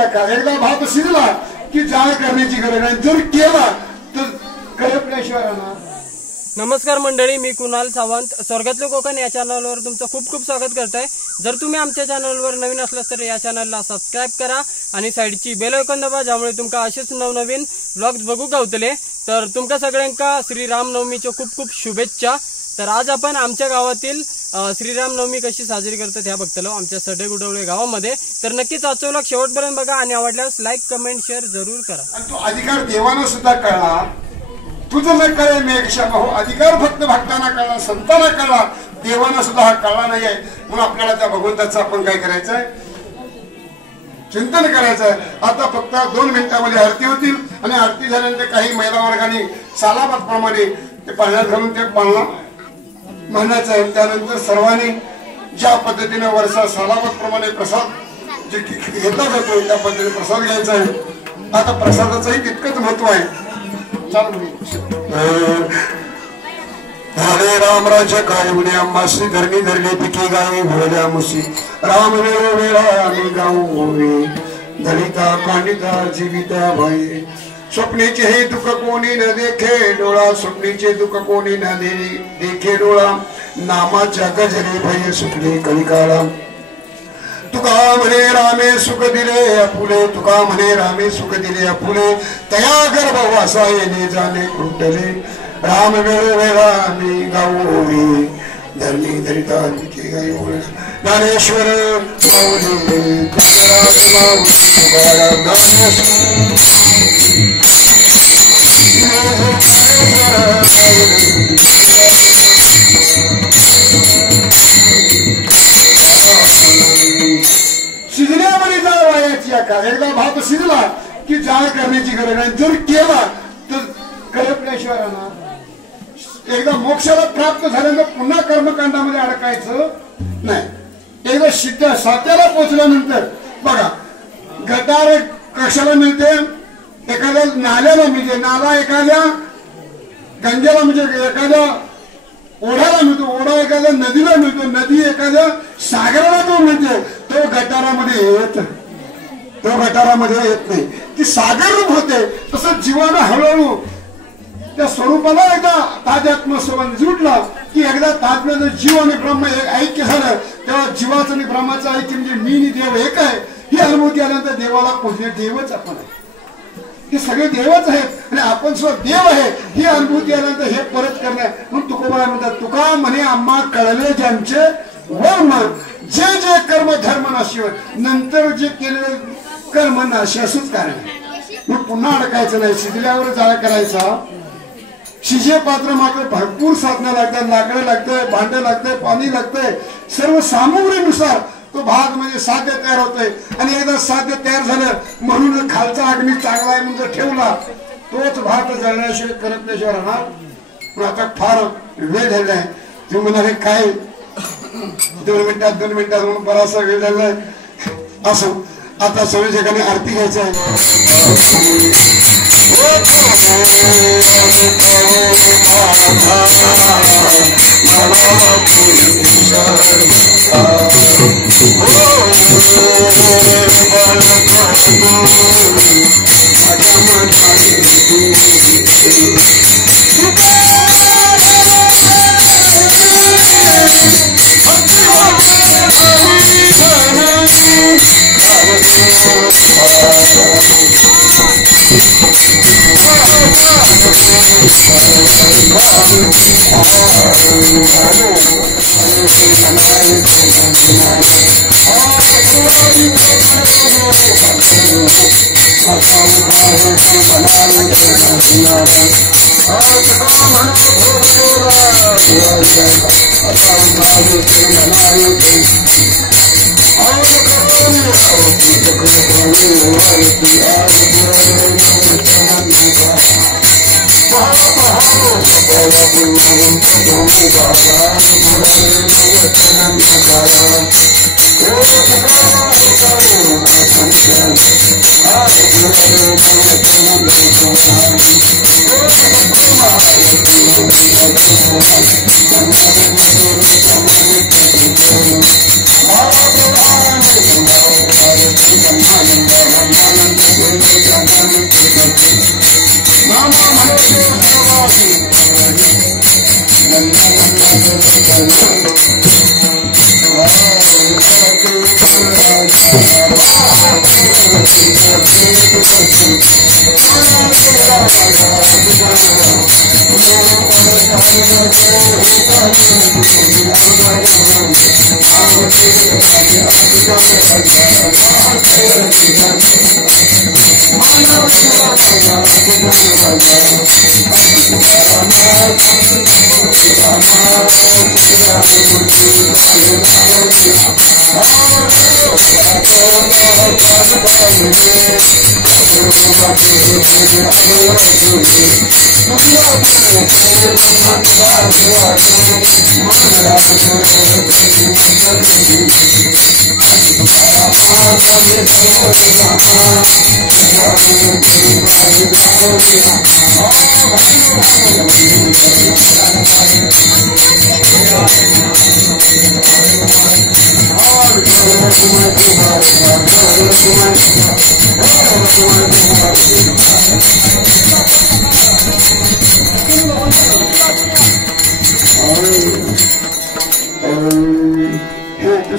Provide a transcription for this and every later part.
वायाची का एकदा भात शिजला की जाळ करण्याची गरज नाही, जर केला तर करपल्याशिवाय राहणार. नमस्कार मंडळी, मी कुणाल सावंत स्वर्गातले कोकण या चॅनलवर तुमचं खूप खूप स्वागत करतोय. जर तुम्ही आमच्या चॅनलवर नवीन असलास तर या चॅनलला सबस्क्राईब करा आणि साईडची बेल आयकॉन दाबा, ज्यामुळे तुमका असेच नवनवीन व्लॉग्स बघू गावतले. तर तुमका सगळ्यांका श्रीरामनवमीच्या खूप खूप शुभेच्छा. तर आज आपण आमच्या गावातील श्रीरामनवमी कशी साजरी करतात ह्या बघतलो आमच्या सडेगुडवळे गावामध्ये. तर नक्कीच आजचा व्लॉग शेवटपर्यंत बघा आणि आवडल्यास लाईक कमेंट शेअर जरूर करा. आणि तो अधिकार देवानं सुद्धा कळला, तुझं न कळे मेघशा भाऊ, अधिकार फक्त भक्तांना कळला, संतांना कळला, देवांना सुद्धा हा कळला नाहीये. म्हणून आपल्याला त्या भगवंताचं आपण काय करायचंय, चिंतन करायचंय. आता फक्त 2 मिनिटांमध्ये आरती होतील आणि आरती झाल्यानंतर काही महिला वर्गाने सालाबाद प्रमाणे ते पाण्यात घालून ते पाळणा म्हणायचं आहे. त्यानंतर सर्वांनी ज्या पद्धतीने वर्षा सालाबाद प्रमाणे प्रसाद जे घेतला जातो त्या पद्धतीने प्रसाद घ्यायचा आहे. आता प्रसादाचंही तितकंच महत्व आहे. हरे राम राज्य काय उडे अंबाशी धरणी धरले पिके गाई भोल्या मुशी राम वेळो वेळा आम्ही गाऊ होवे दलिता कांडिता जीविता भाई स्वप्नेचे हे दुःख कोणी न देखे डोळा स्वप्नेचे दुःख कोणी न देखे डोळा नामाच्या गजरे भय सुटले कलिकाळा तुका म्हणे रामे सुख दिले अपुले तुका म्हणे रामे सुख दिले अपुले तया गर्भवासा येणे जाणे कुंटले राम वेळो वेळा मी गाऊ धरणी धरिता ज्ञानेश्वर माऊली शिजण्यामध्ये जाळ वायाची का एकदा भात शिजला की जाळ करण्याची गरज नाही, जर केला तर करपल्याशिवाय राहणार. एकदा मोक्षाला प्राप्त झाल्यानंतर पुन्हा कर्मकांडामध्ये अडकायचं नाही. एकदा सात्याला पोहोचल्यानंतर बघा गटार कशाला मिळते, एखाद्या नाल्याला मिळते, नाला एखाद्या गंगेला म्हणजे एखाद्या ओढ्याला मिळतो, ओढा एखाद्या नदीला मिळतो, नदी एखाद्या सागराला तो मिळते. तो गटारामध्ये येत नाही, ती सागर रूप होते. तसं जीवानं हळूहळू त्या स्वरूपाला एकदा ताज्यात्मस्वरूपाने जुटला की एकदा तात्म्याचं जीव आणि ब्रह्म ऐक्य झालं, तेव्हा जीवाचं आणि ब्रह्माचं ऐक्य म्हणजे मी आणि देव एक आहे ही अनुभूती आल्यानंतर देवाला पोहोचणे. देवच आपण आहे, हे सगळे देवच आहेत आणि आपण सुद्धा देव आहे ही अनुभूती आल्यानंतर हे परत करणे. म्हणून तुकोबा म्हणतात तुका म्हणे आम्हा कळले ज्यांचे वर्म जे जे कर्म धर्म नाशिव नंतर जे केलेले कर्म नाशी असंच कारण आहे. मग पुन्हा अडकायचं नाही, शिजल्यावर जाळ करायचा. शिजे पात्र मात्र भरपूर साधनं लागतात, लाकडं लागतंय, भांडं लागतंय, पाणी लागतंय. सर्व सामुग्रीनुसार तो भात म्हणजे साध्य तयार होतोय. आणि एकदा साध्य तयार झालं म्हणून खालचा अग्नी चांगला आहे म्हणून ठेवला तोच भात जळण्याशिवाय करपल्याशिवाय राहणार. पण आता फार वेळ झालेला आहे. तुम्ही म्हणाले काय 2 मिनिटात म्हणून बराचसा वेळ झालेला आहे. असं आता सगळ्या ठिकाणी आरती घ्यायचं आहे.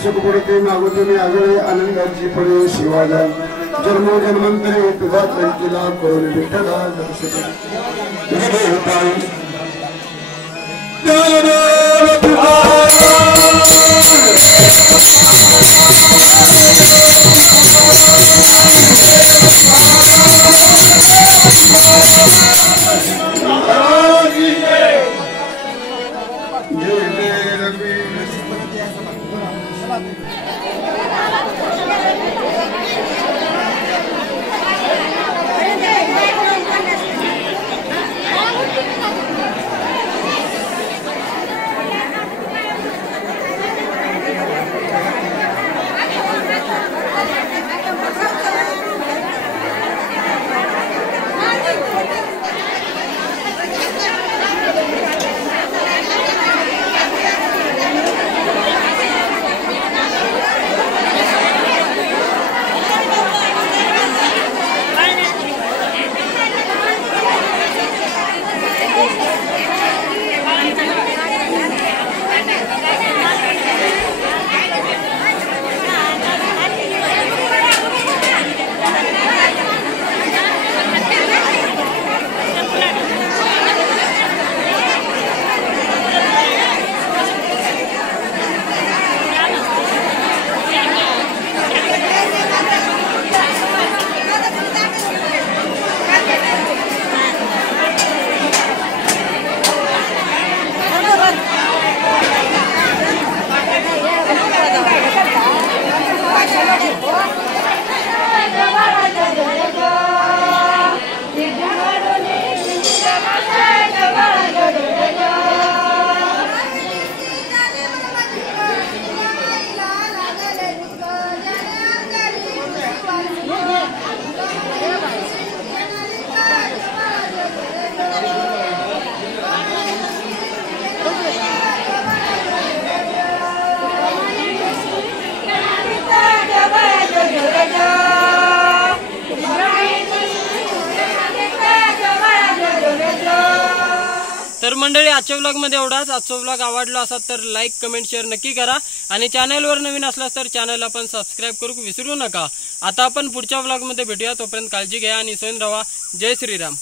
सुखपडते मागुतुमी आगळे आनंदाची पडे शिवाला जन्मोजन्मांतरे तुझा केला करून विठ्ठला दर्शन तर मंडळी आजच्या व्लॉग मध्ये एवढाच। आजचा व्लॉग आवडला असेल तर लाईक कमेंट शेअर नक्की करा आणि चॅनलवर नवीन असलास तर चॅनलला पण सबस्क्राइब करू विसरू नका। आता आपण पुढच्या व्लॉग मध्ये भेटूया, तोपर्यंत काळजी घ्या आणि सैन रहा। जय श्रीराम।